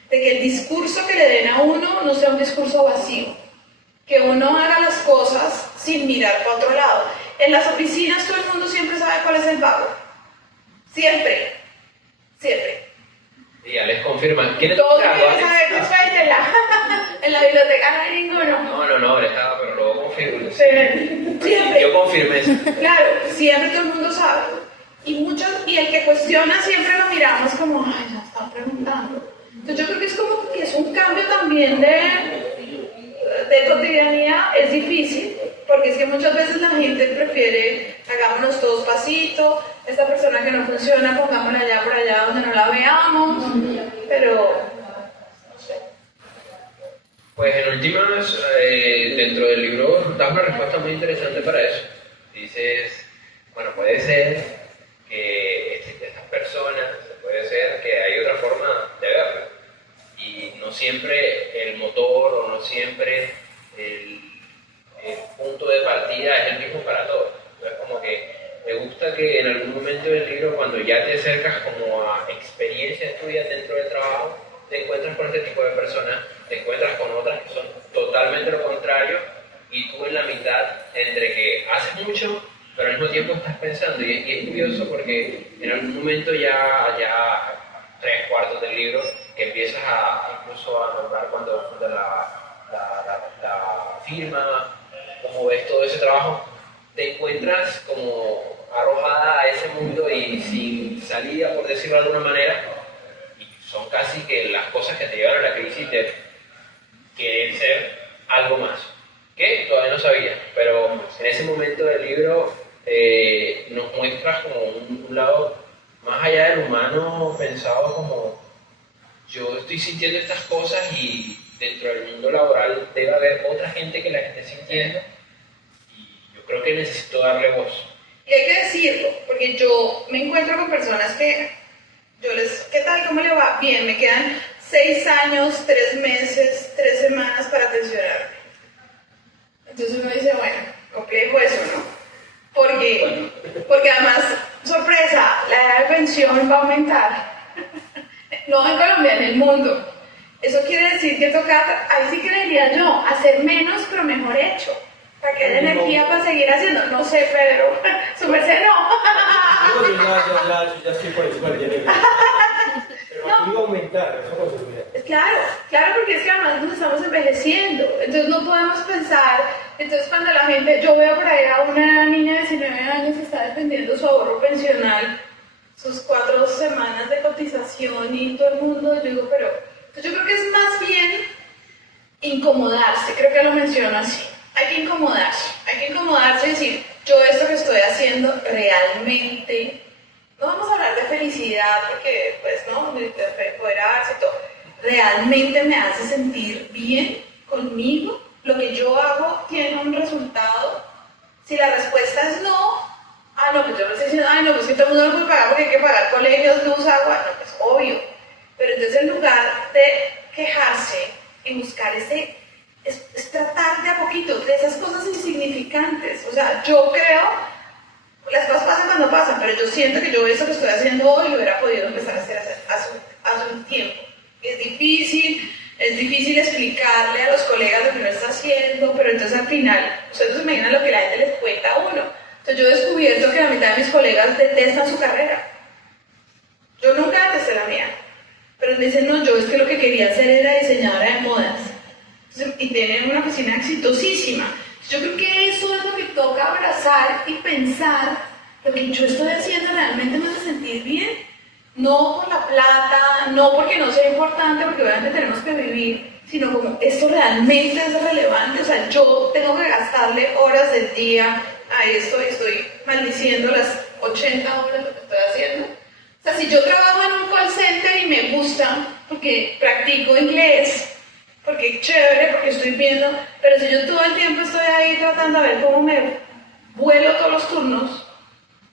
De que el discurso que le den a uno no sea un discurso vacío. Que uno haga las cosas sin mirar para otro lado. En las oficinas todo el mundo siempre sabe cuál es el vago. Siempre. Y ya les confirman. ¿Quién es Todos tu quieren saber que suéltela. En la biblioteca no hay ninguno. No, él estaba, pero luego confirmo. Siempre. Yo confirmé eso. Claro, siempre todo el mundo sabe. Y el que cuestiona siempre lo miramos como, ay, ya están preguntando. Entonces yo creo que es como que es un cambio también de cotidianidad, es difícil, porque es que muchas veces la gente prefiere, hagámonos todos pasito, esta persona que no funciona, pongámosla allá por allá donde no la veamos, pero no sé. Pues en últimas, dentro del libro das una respuesta muy interesante para eso. Dices, bueno, puede ser que existen estas personas, puede ser que hay otra forma de verlo. Y no siempre el motor o no siempre el punto de partida es el mismo para todos. Entonces como que me gusta que en algún momento del libro, cuando ya te acercas como a experiencias tuyas dentro del trabajo, te encuentras con este tipo de personas, te encuentras con otras que son totalmente lo contrario y tú en la mitad entre que haces mucho pero al mismo tiempo estás pensando, y es curioso porque en algún momento ya 3/4 del libro, que empiezas incluso a nombrar cuando funda la firma, cómo ves todo ese trabajo, te encuentras como arrojada a ese mundo y sin salida, por decirlo de alguna manera, y son casi que las cosas que te llevan a la crisis de querer ser algo más, que todavía no sabía, pero en ese momento del libro nos muestras como un lado más allá del humano pensado como yo estoy sintiendo estas cosas y dentro del mundo laboral debe haber otra gente que las esté sintiendo y yo creo que necesito darle voz. Y hay que decirlo, porque yo me encuentro con personas que ¿qué tal? ¿Cómo le va? Bien, me quedan 6 años, 3 meses, 3 semanas para pensionarme. Entonces uno dice, bueno, complejo eso, ¿no? Porque además, sorpresa, la edad de pensión va a aumentar. No en Colombia, en el mundo. Eso quiere decir que toca, ahí sí creería yo, hacer menos pero mejor hecho. Para que haya energía para seguir haciendo. No sé, Pedro, su merced no. No, yo ya estoy por encima del nivel. Pero aquí iba a aumentar, eso con seguridad. Claro, porque es que además nos estamos envejeciendo, entonces no podemos pensar, entonces cuando la gente, yo veo por ahí a una niña de 19 años que está defendiendo su ahorro pensional, sus 4 semanas de cotización y todo el mundo, yo digo, pero, entonces yo creo que es más bien incomodarse, creo que lo menciono así, hay que incomodarse y decir, yo esto que estoy haciendo realmente, no vamos a hablar de felicidad porque pues no, de empoderarse y todo, realmente me hace sentir bien conmigo, lo que yo hago tiene un resultado, si la respuesta es no, no, pues yo no estoy diciendo, no, pues que todo el mundo lo puede pagar porque hay que pagar colegios, luz, agua, no, pues obvio, pero entonces en lugar de quejarse y buscar ese, es tratar de a poquito, de esas cosas insignificantes, o sea, yo creo, las cosas pasan cuando pasan, pero yo siento que yo eso que estoy haciendo hoy lo hubiera podido empezar a hacer hace un tiempo. Es difícil explicarle a los colegas lo que uno está haciendo, pero entonces al final, ustedes se imaginan lo que la gente les cuenta a uno. Entonces yo he descubierto que la mitad de mis colegas detestan su carrera. Yo nunca detesté la mía, pero me dicen, no, yo es que lo que quería hacer era diseñadora de modas. Entonces, y tienen una oficina exitosísima. Yo creo que eso es lo que toca abrazar y pensar, lo que yo estoy haciendo realmente me hace sentir bien. No por la plata, no porque no sea importante, porque obviamente tenemos que vivir, sino como esto realmente es relevante, o sea, yo tengo que gastarle horas del día a esto y estoy maldiciendo las 80 horas lo que estoy haciendo. O sea, si yo trabajo en un call center y me gusta, porque practico inglés, porque es chévere, porque estoy viendo, pero si yo todo el tiempo estoy ahí tratando de ver cómo me vuelo todos los turnos,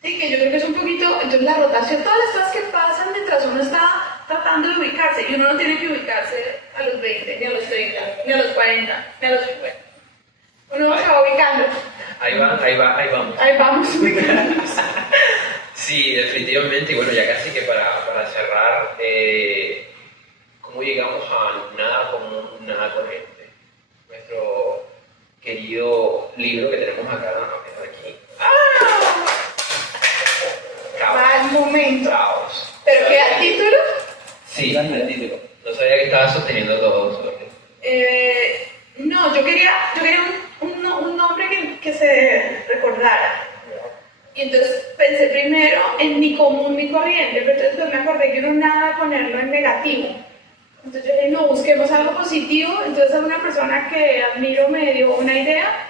sí, que yo creo que es un poquito, entonces la rotación, todas las cosas que pasan mientras uno está tratando de ubicarse, y uno no tiene que ubicarse a los 20, ni a los 30, ni a los 40, ni a los 50. Uno se va ubicando. Ahí vamos. Ahí vamos ubicándonos. Sí, definitivamente, y bueno, ya casi que para cerrar, ¿cómo llegamos a nada común, nada corriente? Nuestro querido libro que tenemos acá, aquí. Va el momento. Caos. ¿Pero qué al título? Sí, el título. No sabía que estaba sosteniendo todo eso. No, yo quería un nombre que se recordara. Y entonces pensé primero en mi común, mi corriente, pero entonces me acordé que no nada ponerlo en negativo. Entonces yo dije, no, busquemos algo positivo. Entonces a una persona que admiro me dio una idea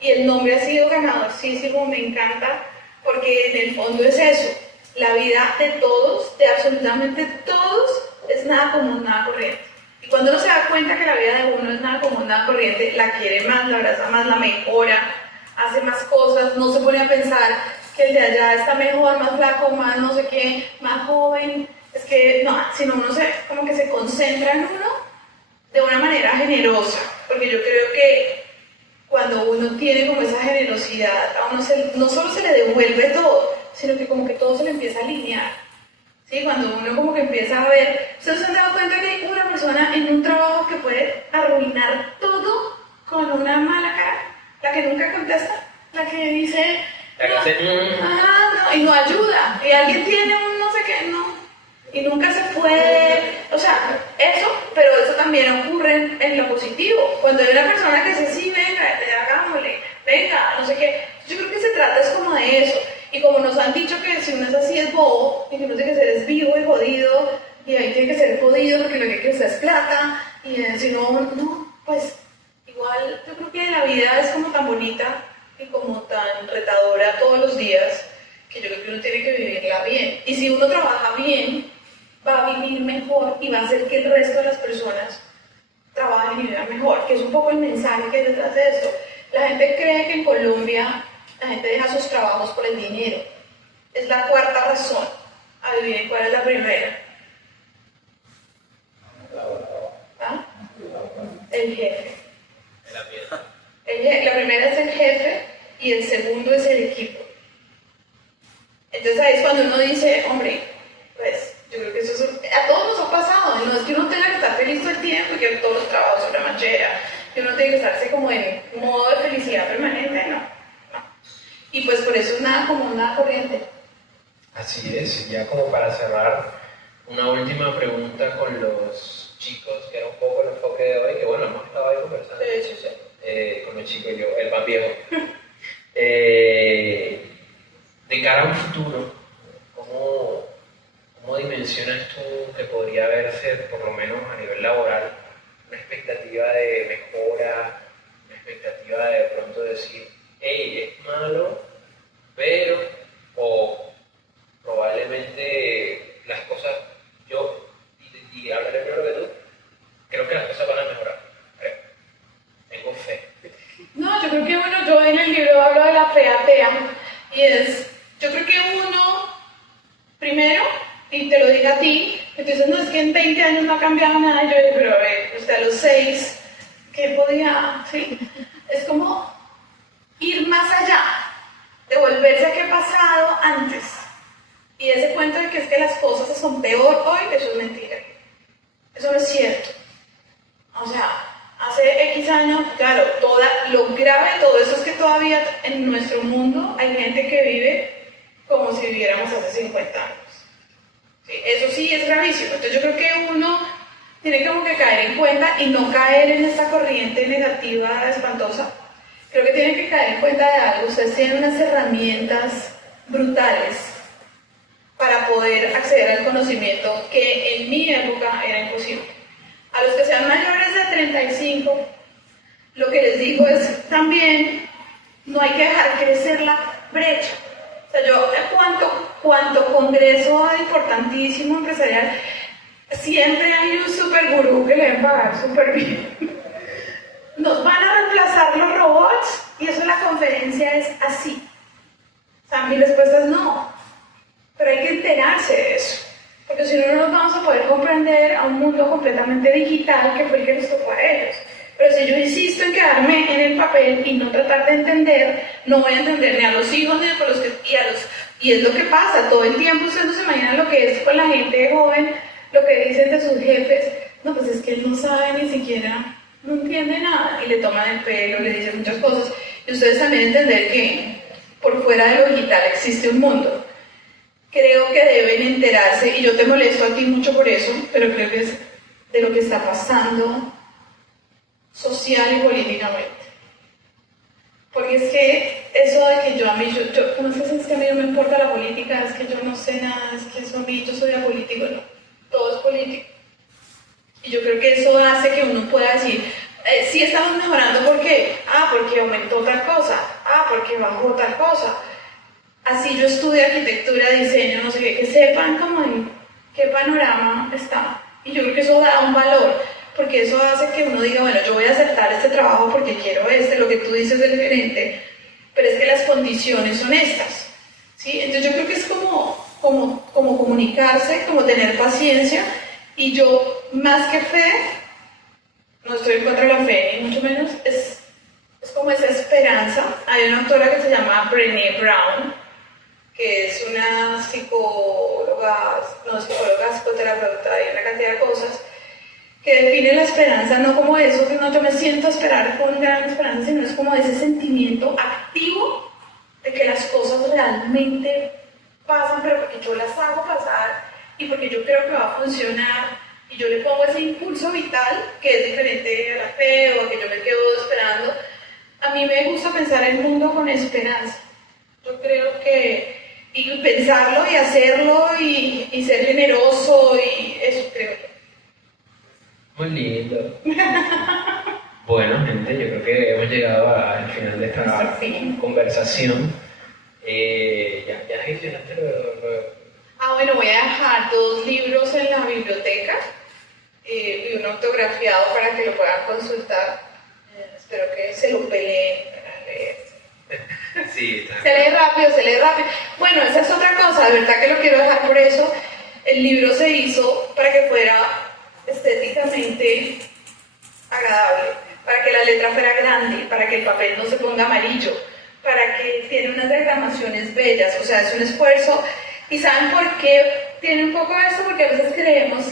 y el nombre ha sido ganadorcísimo, me encanta, porque en el fondo es eso, la vida de todos, de absolutamente todos, es nada común, nada corriente. Y cuando uno se da cuenta que la vida de uno es nada común, nada corriente, la quiere más, la abraza más, la mejora, hace más cosas, no se pone a pensar que el de allá está mejor, más flaco, más no sé qué, más joven, es que no, sino uno como que se concentra en uno de una manera generosa, porque yo creo que cuando uno tiene como esa generosidad, a uno no solo se le devuelve todo, sino que como que todo se le empieza a alinear. ¿Sí? Cuando uno como que empieza a ver, ¿ustedes se han dado cuenta que hay una persona en un trabajo que puede arruinar todo con una mala cara? La que nunca contesta, la que dice, no, y no ayuda, y alguien tiene un no sé qué, no, y nunca se puede, o sea, eso, pero eso también ocurre en lo positivo, cuando hay una persona que dice, sí, venga, hagámosle, venga, no sé qué, yo creo que se trata es como de eso, y como nos han dicho que si uno es así es bobo, y que uno tiene que ser es vivo y jodido, y ahí tiene que ser jodido porque lo que hay que usar es plata, y si no, pues igual yo creo que la vida es como tan bonita y como tan retadora todos los días, que yo creo que uno tiene que vivirla bien, y si uno trabaja bien, va a vivir mejor y va a hacer que el resto de las personas trabajen y vivan mejor, que es un poco el mensaje que hay detrás de esto. La gente cree que en Colombia la gente deja sus trabajos por el dinero. Es la cuarta razón. Adivinen cuál es la primera. ¿Ah? El jefe. La primera es el jefe y el segundo es el equipo. Entonces ahí es cuando uno dice, hombre, pues yo creo que eso a todos nos ha pasado. No es que uno tenga que estar feliz todo el tiempo y que todos los trabajos son una manchera, que uno tiene que estarse como en modo de felicidad permanente, no. Y pues por eso es nada común, nada corriente. Así es, ya como para cerrar, una última pregunta con los chicos, que era un poco el enfoque de hoy, que bueno, hemos estado ahí conversando con los chicos y yo, el pan viejo. De cara a un futuro, ¿cómo dimensionas tú que podría verse, por lo menos a nivel laboral, una expectativa de mejora, una expectativa de pronto decir, hey, es malo, pero, o probablemente las cosas, yo, y hablaré primero que tú, creo que las cosas van a mejorar, creo. Tengo fe. No, yo creo que bueno, yo en el libro hablo de la fe atea, y yo creo que uno, primero, y te lo digo a ti, que tú dices, no, es que en 20 años no ha cambiado nada, y yo digo, pero a ver, usted a los 6, ¿qué podía? ¿Sí? Es como ir más allá, devolverse a qué ha pasado antes, y ese cuento de que es que las cosas son peor hoy, eso es mentira, eso no es cierto. O sea, hace X años, claro, lo grave de todo eso es que todavía en nuestro mundo hay gente que vive como si viviéramos hace 50 años. Sí, eso sí es gravísimo. Entonces yo creo que uno tiene como que caer en cuenta y no caer en esta corriente negativa espantosa. Creo que tienen que caer en cuenta de algo. Ustedes tienen unas herramientas brutales para poder acceder al conocimiento que en mi época era imposible. A los que sean mayores de 35, lo que les digo es también, no hay que dejar crecer la brecha. O sea, yo, cuanto congreso importantísimo empresarial, siempre hay un super gurú que le deben pagar súper bien. Nos van a reemplazar los robots y eso en la conferencia es así. O sea, mi respuesta es no, pero hay que enterarse de eso. Porque si no, no nos vamos a poder comprender a un mundo completamente digital que fue el que les tocó a ellos. Pero si yo insisto en quedarme en el papel y no tratar de entender, no voy a entender ni a los hijos ni a los que... Y es lo que pasa, todo el tiempo ustedes no se imaginan lo que es con la gente joven, lo que dicen de sus jefes. No, pues es que él no sabe ni siquiera, no entiende nada. Y le toman el pelo, le dicen muchas cosas. Y ustedes también entender que por fuera de lo digital existe un mundo. Creo que deben enterarse, y yo te molesto a ti mucho por eso, pero creo que es de lo que está pasando social y políticamente. Porque es que eso de que yo no sé si es que a mí no me importa la política, es que yo no sé nada, es que eso a mí, yo soy apolítico, no, todo es político. Y yo creo que eso hace que uno pueda decir, sí estamos mejorando, ¿por qué? Porque aumentó tal cosa, porque bajó tal cosa. Así yo estudio arquitectura, diseño, no sé qué, que sepan como en qué panorama está. Y yo creo que eso da un valor, porque eso hace que uno diga, bueno, yo voy a aceptar este trabajo porque quiero lo que tú dices del gerente, pero es que las condiciones son estas. ¿Sí? Entonces yo creo que es como comunicarse, como tener paciencia, y yo, más que fe, no estoy en contra de la fe, ni mucho menos, es como esa esperanza. Hay una autora que se llama Brené Brown, que es una psicóloga, psicoterapeuta y una cantidad de cosas, que define la esperanza no como eso, que no yo me siento a esperar con gran esperanza, sino es como ese sentimiento activo de que las cosas realmente pasan, pero porque yo las hago pasar y porque yo creo que va a funcionar y yo le pongo ese impulso vital que es diferente a la fe o a que yo me quedo esperando. A mí me gusta pensar el mundo con esperanza. Yo creo que y pensarlo y hacerlo y ser generoso y eso creo yo. Muy lindo. Bueno, gente, yo creo que hemos llegado al final de esta conversación. Ya gestionaste Bueno, voy a dejar 2 libros en la biblioteca y uno autografiado para que lo puedan consultar. Espero que se lo peleen para leer. Sí, está. Se lee rápido. Bueno, esa es otra cosa, de verdad que lo quiero dejar por eso. El libro se hizo para que fuera estéticamente agradable, para que la letra fuera grande, para que el papel no se ponga amarillo, para que tiene unas diagramaciones bellas, o sea, es un esfuerzo. ¿Y saben por qué tiene un poco eso? Porque a veces creemos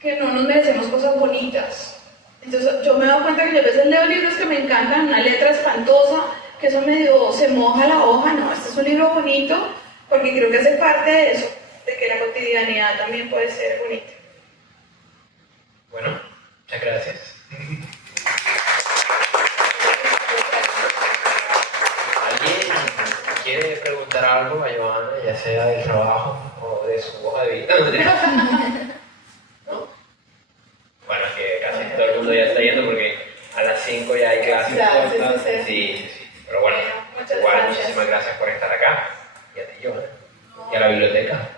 que no nos merecemos cosas bonitas. Entonces yo me he dado cuenta que yo a veces leo libros que me encantan, una letra espantosa, que eso medio se moja la hoja. No, este es un libro bonito, porque creo que hace parte de eso, de que la cotidianidad también puede ser bonita. Bueno, muchas gracias. ¿Alguien quiere preguntar algo a Johanna, ya sea del trabajo o de su hoja de vida? ¿No? Bueno, que casi todo el mundo ya está yendo porque a las 5 ya hay clases. Sí. Pero bueno, Muchas igual gracias. muchísimas gracias por estar acá. Y a ti, Johanna. Y a la biblioteca.